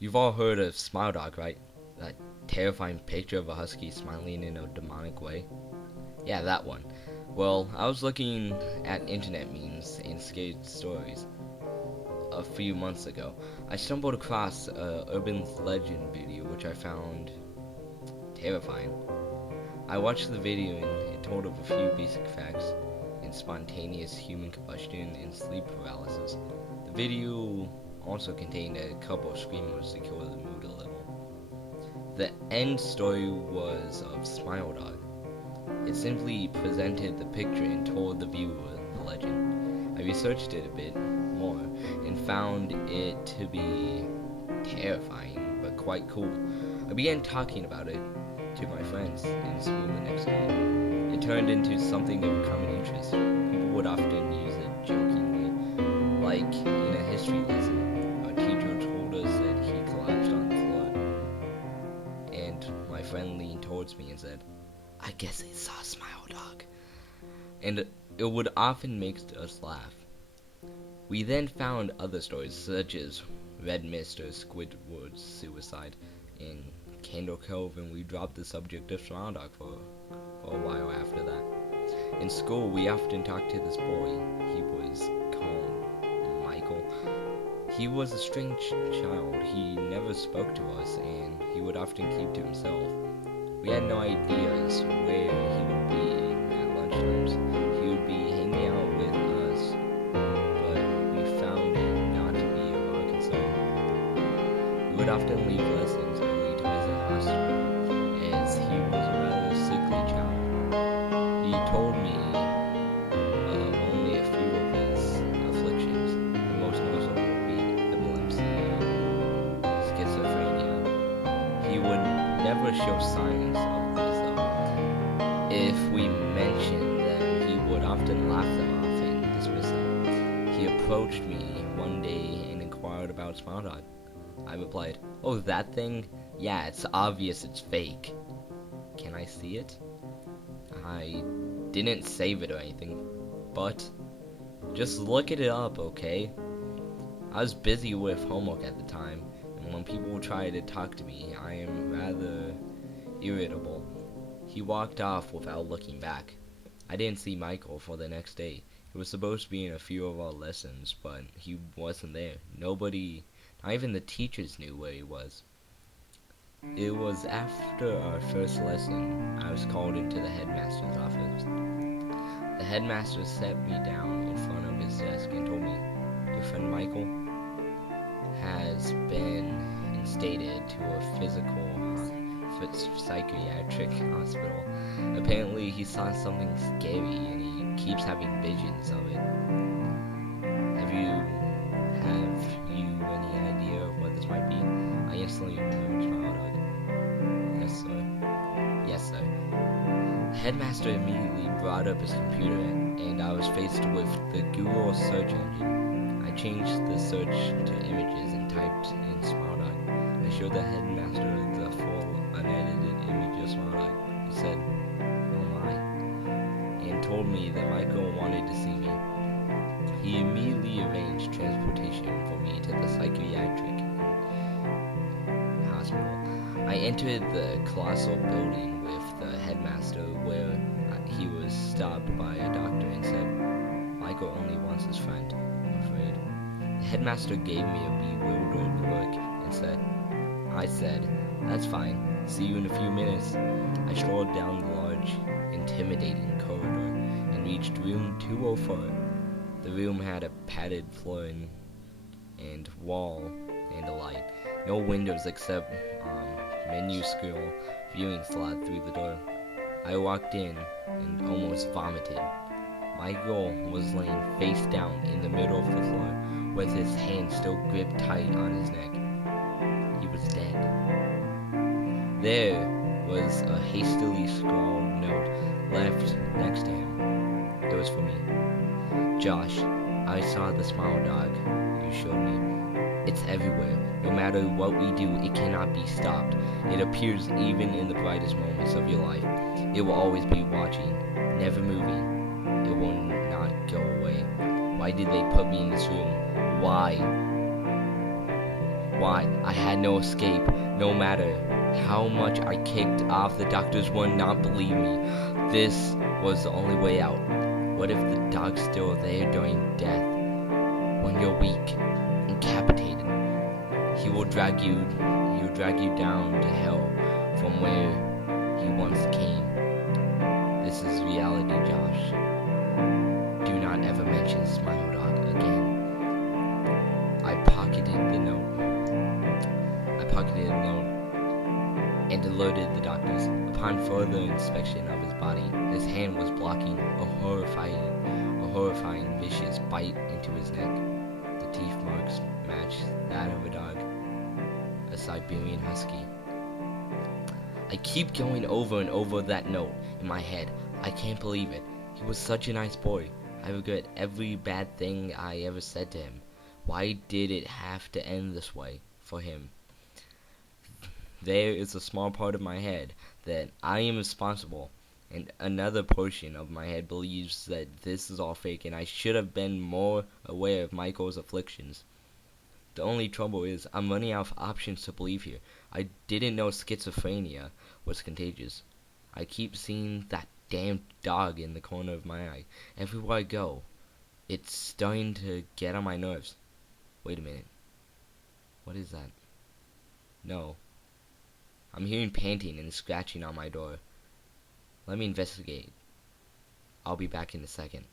You've all heard of Smile Dog, right? That terrifying picture of a husky smiling in a demonic way. Yeah, that one. Well, I was looking at internet memes and scary stories a few months ago. I stumbled across a urban legend video which I found terrifying. I watched the video and it told of a few basic facts in spontaneous human combustion and sleep paralysis. The video also contained a couple of screamers to kill the mood a little. The end story was of Smile Dog. It simply presented the picture and told the viewer the legend. I researched it a bit more and found it to be terrifying but quite cool. I began talking about it to my friends in school the next day. It turned into something of common interest. People would often use it jokingly, like in a history lesson. Our teacher told us that he collapsed on the floor, and my friend leaned towards me and said, "I guess they saw Smile Dog." And it would often make us laugh. We then found other stories such as Red Mist or Squidward's suicide in Candle Cove, and we dropped the subject of Smile Dog for a while after that. In school, we often talked to this boy. He was called Michael. He was a strange child. He never spoke to us, and he would often keep to himself. We had no ideas where he would be at lunchtimes. He would be hanging out with us, but we found it not to be of our concern. We would often leave lessons early to visit hospital, as he was a rather sickly child. He told me of only a few of his afflictions, the most notable being epilepsy and schizophrenia. He would never show signs of these though. If we mentioned them, he would often laugh them off and dismiss them. He approached me one day and inquired about Smile Dog. I replied, "Oh, that thing? Yeah, it's obvious it's fake. Can I see it?" I didn't save it or anything, but just look it up, okay? I was busy with homework at the time, and when people try to talk to me, I am rather irritable. He walked off without looking back. I didn't see Michael for the next day. He was supposed to be in a few of our lessons, but he wasn't there. Nobody, not even the teachers, knew where he was. It was after our first lesson I was called into the headmaster's office. The headmaster set me down in front of his desk and told me, "Your friend Michael has been instated to a psychiatric hospital. Apparently he saw something scary and he keeps having visions of it. Have you any idea of what this might be?" I instantly remembered Smile Dog. "Yes, sir." "Yes, sir." The headmaster immediately brought up his computer, and I was faced with the Google search engine. I changed the search to images and typed in Smile Dog. I showed the headmaster the full, unedited image of Smile Dog. He said, "Oh my," and told me that Michael wanted to see me. He immediately arranged transportation for me to the psychiatric hospital. I entered the colossal building with the headmaster, where he was stopped by a doctor and said, "Michael only wants his friend, I'm afraid." The headmaster gave me a bewildered look and said, "That's fine. See you in a few minutes." I strolled down the large, intimidating corridor and reached room 204. The room had a padded floor and wall and a light. No windows except minuscule viewing slot through the door. I walked in and almost vomited. Michael was laying face down in the middle of the floor, with his hand still gripped tight on his neck. He was dead. There was a hastily scrawled note left next to him. It was for me. "Josh, I saw the Smile Dog you showed me. It's everywhere. No matter what we do, it cannot be stopped. It appears even in the brightest moments of your life. It will always be watching, never moving. It will not go away. Why did they put me in this room? Why?" Why? I had no escape. No matter how much I kicked off, the doctors would not believe me. This was the only way out. What if the dog's still there during death? When you're weak, incapacitated, he will drag you down to hell from where he once came. This is reality, Josh. Do not ever mention Smile Dog again. I pocketed the note and alerted the doctors. Upon further inspection of his body, his hand was blocking a horrifying vicious bite into his neck. The teeth marks matched that of a dog, a Siberian Husky. I keep going over and over that note in my head. I can't believe it. He was such a nice boy. I regret every bad thing I ever said to him. Why did it have to end this way for him? There is a small part of my head that I am responsible, and another portion of my head believes that this is all fake and I should have been more aware of Michael's afflictions. The only trouble is I'm running out of options to believe here. I didn't know schizophrenia was contagious. I keep seeing that damn dog in the corner of my eye everywhere I go. It's starting to get on my nerves. Wait a minute. What is that? No. I'm hearing panting and scratching on my door. Let me investigate. I'll be back in a second.